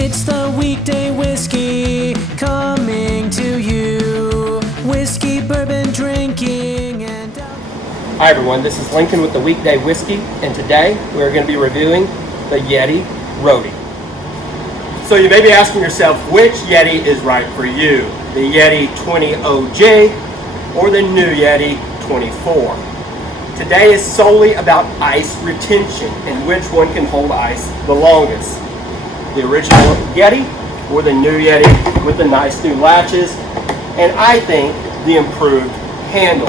It's the weekday whiskey coming to you. Whiskey, bourbon, drinking, and... Hi everyone, this is Lincoln with the Weekday Whiskey, and today we're going to be reviewing the Yeti Roadie. So you may be asking yourself, which Yeti is right for you? The Yeti 20 OG or the new Yeti 24? Today is solely about ice retention and which one can hold ice the longest. The original Yeti or the new Yeti with the nice new latches, and I think the improved handle.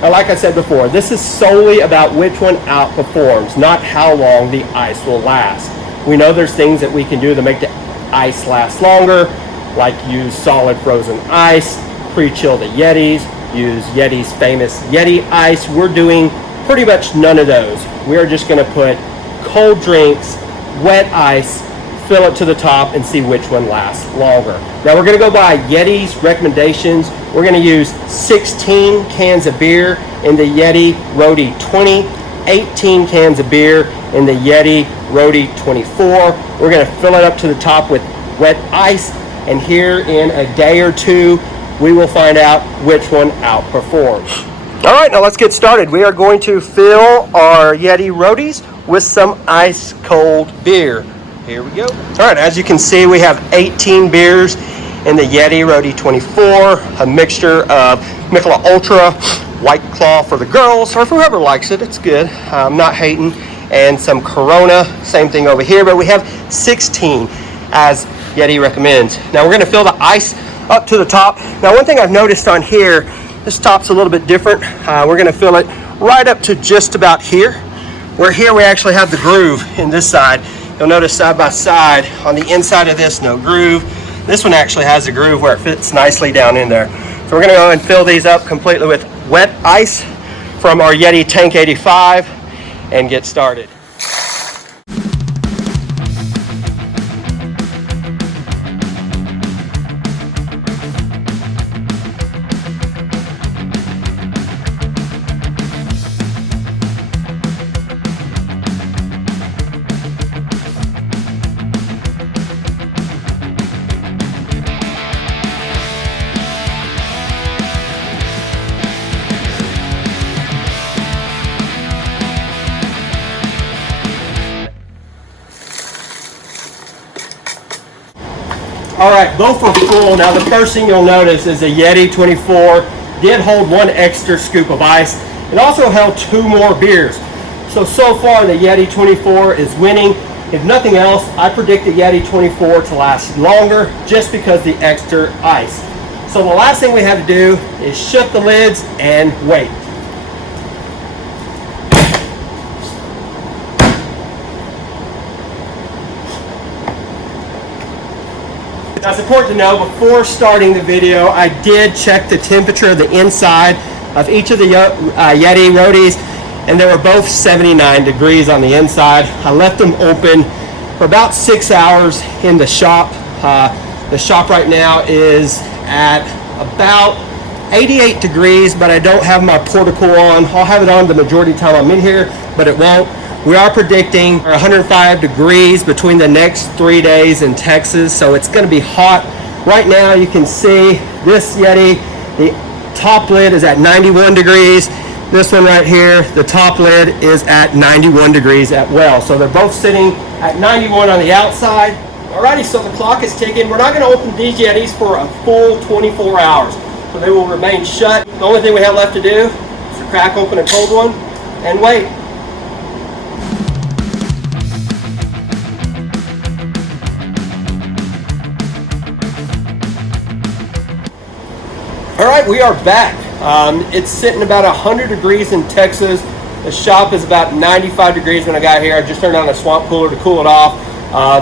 Now, like I said before, this is solely about which one outperforms, not how long the ice will last. We know there's things that we can do to make the ice last longer, like use solid frozen ice, pre-chill the Yetis, use Yeti's famous Yeti ice. We're doing pretty much none of those. We are just going to put cold drinks, wet ice, fill it to the top, and see which one lasts longer. Now we're going to go by Yeti's recommendations. We're going to use 16 cans of beer in the Yeti Roadie 20, 18 cans of beer in the Yeti Roadie 24. We're going to fill it up to the top with wet ice, and here in a day or two, we will find out which one outperforms. All right, now let's get started. We are going to fill our Yeti Roadies with some ice cold beer. Here we go. All right, as you can see, we have 18 beers in the Yeti Roadie 24, a mixture of Michelob Ultra, White Claw for the girls, or for whoever likes it, it's good. I'm not hating. And some Corona, same thing over here, but we have 16 as Yeti recommends. Now we're gonna fill the ice up to the top. Now one thing I've noticed on here, this top's a little bit different. We're gonna fill it right up to just about here, where here we actually have the groove in this side. You'll notice side by side, on the inside of this, no groove. This one actually has a groove where it fits nicely down in there. So we're gonna go and fill these up completely with wet ice from our Yeti Tank 85 and get started. All right, both are full. Now the first thing you'll notice is the Yeti 24 did hold one extra scoop of ice. It also held 2 more beers. So far the Yeti 24 is winning. If nothing else, I predict the Yeti 24 to last longer just because the extra ice. So the last thing we have to do is shut the lids and wait. Now it's important to know, before starting the video, I did check the temperature of the inside of each of the Yeti Roadies, and they were both 79 degrees on the inside. I left them open for about 6 hours in the shop. The shop right now is at about 88 degrees, but I don't have my portacool on. I'll have it on the majority of the time I'm in here, but it won't. We are predicting 105 degrees between the next 3 days in Texas, so it's going to be hot. Right now you can see this Yeti, the top lid is at 91 degrees. This one right here, the top lid is at 91 degrees as well. So they're both sitting at 91 on the outside. Alrighty, so the clock is ticking. We're not going to open these Yetis for a full 24 hours. So they will remain shut. The only thing we have left to do is to crack open a cold one and wait. All right, we are back. It's sitting about 100 degrees in Texas. The shop is about 95 degrees when I got here. I just turned on a swamp cooler to cool it off.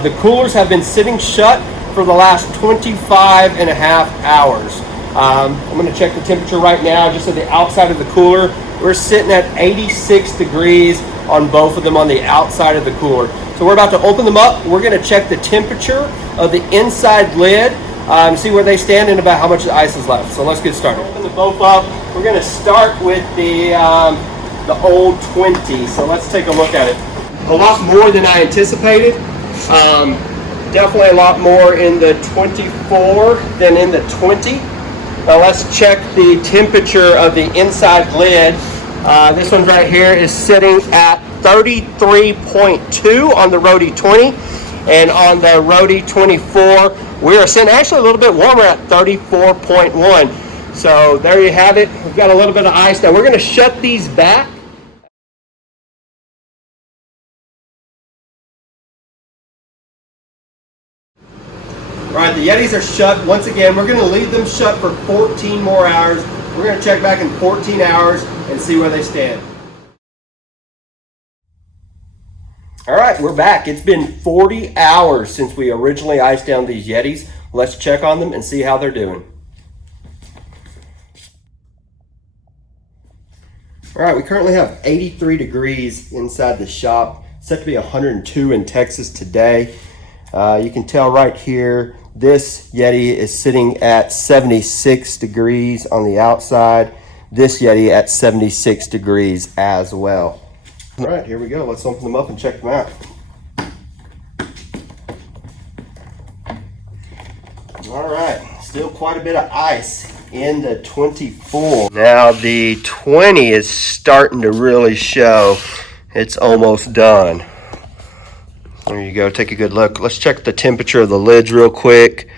The coolers have been sitting shut for the last 25 and a half hours. I'm going to check the temperature right now just at the outside of the cooler. We're sitting at 86 degrees on both of them on the outside of the cooler. So we're about to open them up. We're going to check the temperature of the inside lid, see where they stand and about how much the ice is left. So let's get started. Open them both up. We're going to start with the old 20. So let's take a look at it. A lot more than I anticipated. Definitely a lot more in the 24 than in the 20. Now let's check the temperature of the inside lid. This one right here is sitting at 33.2 on the Roadie 20, and on the Roadie 24 we are sitting actually a little bit warmer at 34.1. So there you have it. We've got a little bit of ice. Now we're going to shut these back. All right, the Yetis are shut. Once again, we're going to leave them shut for 14 more hours. We're going to check back in 14 hours and see where they stand. All right, we're back. It's been 40 hours since we originally iced down these Yetis. Let's check on them and see how they're doing. All right, we currently have 83 degrees inside the shop. It's set to be 102 in Texas today. You can tell right here, this Yeti is sitting at 76 degrees on the outside. This Yeti at 76 degrees as well. All right, here we go. Let's open them up and check them out. All right, still quite a bit of ice in the 24. Now the 20 is starting to really show. It's almost done. There you go, take a good look. Let's check the temperature of the lids real quick.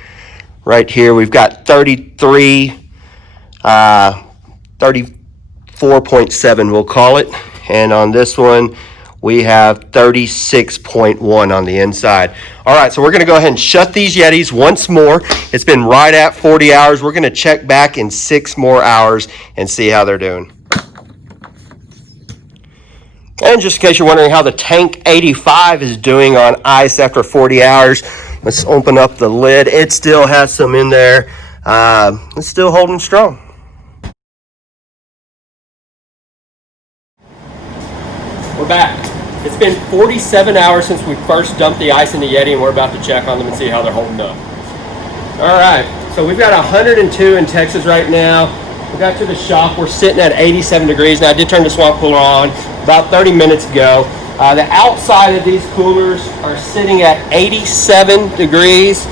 Right here we've got 34.7 we'll call it. And on this one, we have 36.1 on the inside. All right, so we're gonna go ahead and shut these Yetis once more. It's been right at 40 hours. We're gonna check back in 6 more hours and see how they're doing. And just in case you're wondering how the Tank 85 is doing on ice after 40 hours, let's open up the lid. It still has some in there. It's still holding strong. We're back. It's been 47 hours since we first dumped the ice in the Yeti, and we're about to check on them and see how they're holding up. All right, so we've got 102 in Texas right now. We got to the shop, we're sitting at 87 degrees. Now I did turn the swamp cooler on about 30 minutes ago. The outside of these coolers are sitting at 87 degrees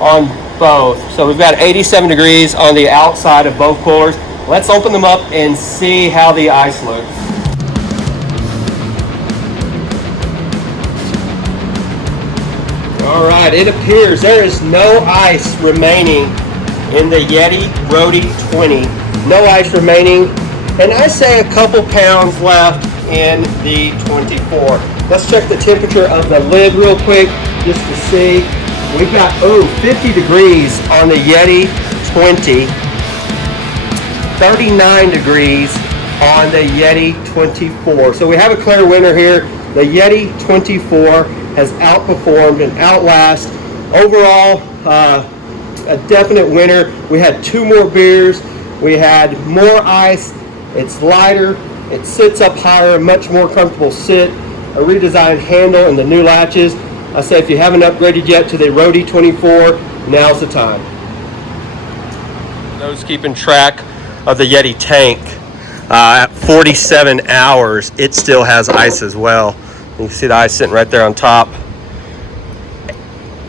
on both. So we've got 87 degrees on the outside of both coolers. Let's open them up and see how the ice looks. All right, it appears there is no ice remaining in the Yeti Roadie 20. No ice remaining, and I say a couple pounds left in the 24. Let's check the temperature of the lid real quick just to see. We've got 50 degrees on the Yeti 20, 39 degrees on the Yeti 24. So we have a clear winner here. The Yeti 24 has outperformed and outlasted. Overall, a definite winner. We had 2 more beers. We had more ice. It's lighter. It sits up higher, much more comfortable sit. A redesigned handle and the new latches. I say if you haven't upgraded yet to the Roadie 24, now's the time. Those keeping track of the Yeti Tank, at 47 hours, it still has ice as well. You can see the ice sitting right there on top.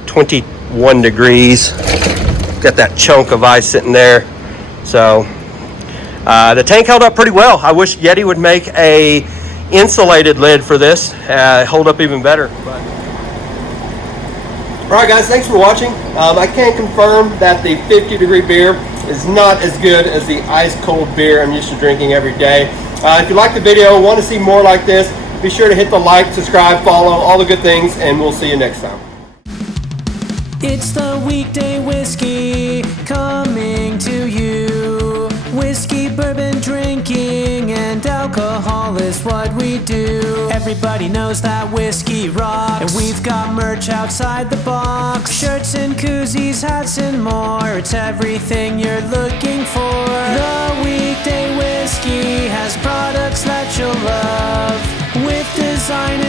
21 degrees. Got that chunk of ice sitting there. So the tank held up pretty well. I wish Yeti would make a insulated lid for this. Hold up even better. All right, guys, thanks for watching. I can confirm that the 50-degree beer is not as good as the ice-cold beer I'm used to drinking every day. If you like the video, want to see more like this, be sure to hit the like, subscribe, follow, all the good things, and we'll see you next time. It's the weekday whiskey coming to you. Whiskey, bourbon, drinking, and alcohol is what we do. Everybody knows that whiskey rocks, and we've got merch outside the box. Shirts and koozies, hats and more. It's everything you're looking for. The weekday whiskey has products that you'll love, with design